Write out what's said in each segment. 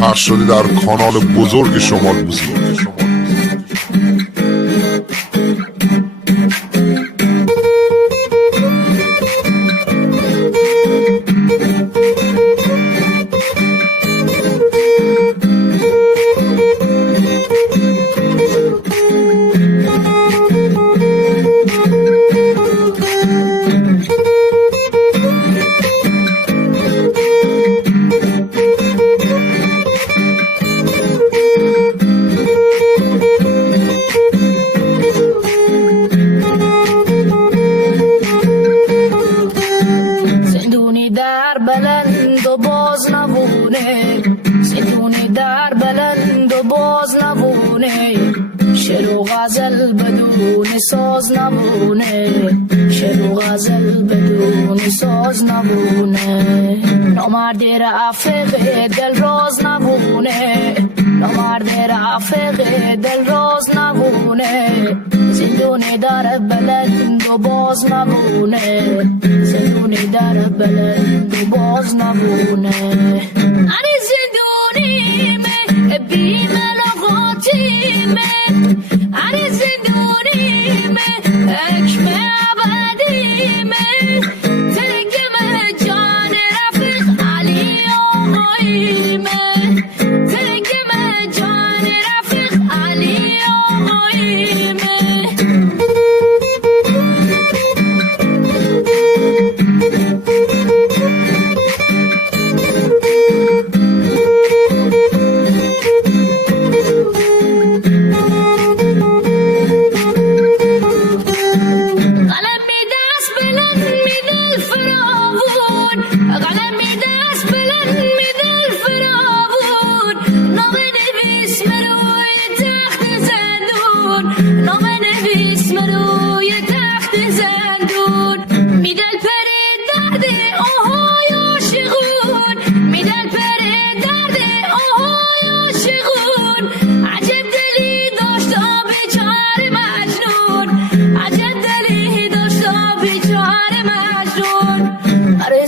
پخش شده در کانال بزرگ شمال موسیقی. در بلند و باز نبونه، ستونی در بلند و باز نبونه، شعر و غزل بدون ساز نبونه، شعر و غزل بدون ساز نبونه. نامرد رفیق دل راز نبونه، نامرد رفیق دل راز نبونه، زندونی در بلند و باز نبونه، زندونی در بلند و باز نبونه. اری زندونی میں بی ملاقاتی میں، اری زندونی میں حکم ابدی میں، تلک میں جان رفیق علی آقایی میں، تلک میں جان رفیق علی آقایی میں.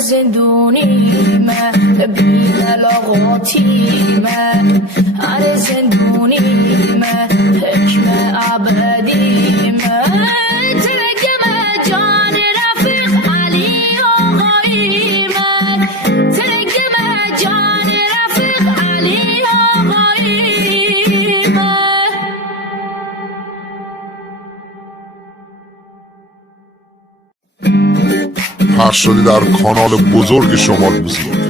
زندونی میں بی ملاقاتی میں، ارے زندونی میں حکم ابدی میں، تلک میں جان رفیق علی آقایی میں، تلک میں جان رفیق علی آقایی میں. پخش شده در کانال بزرگ شمال موسیقی.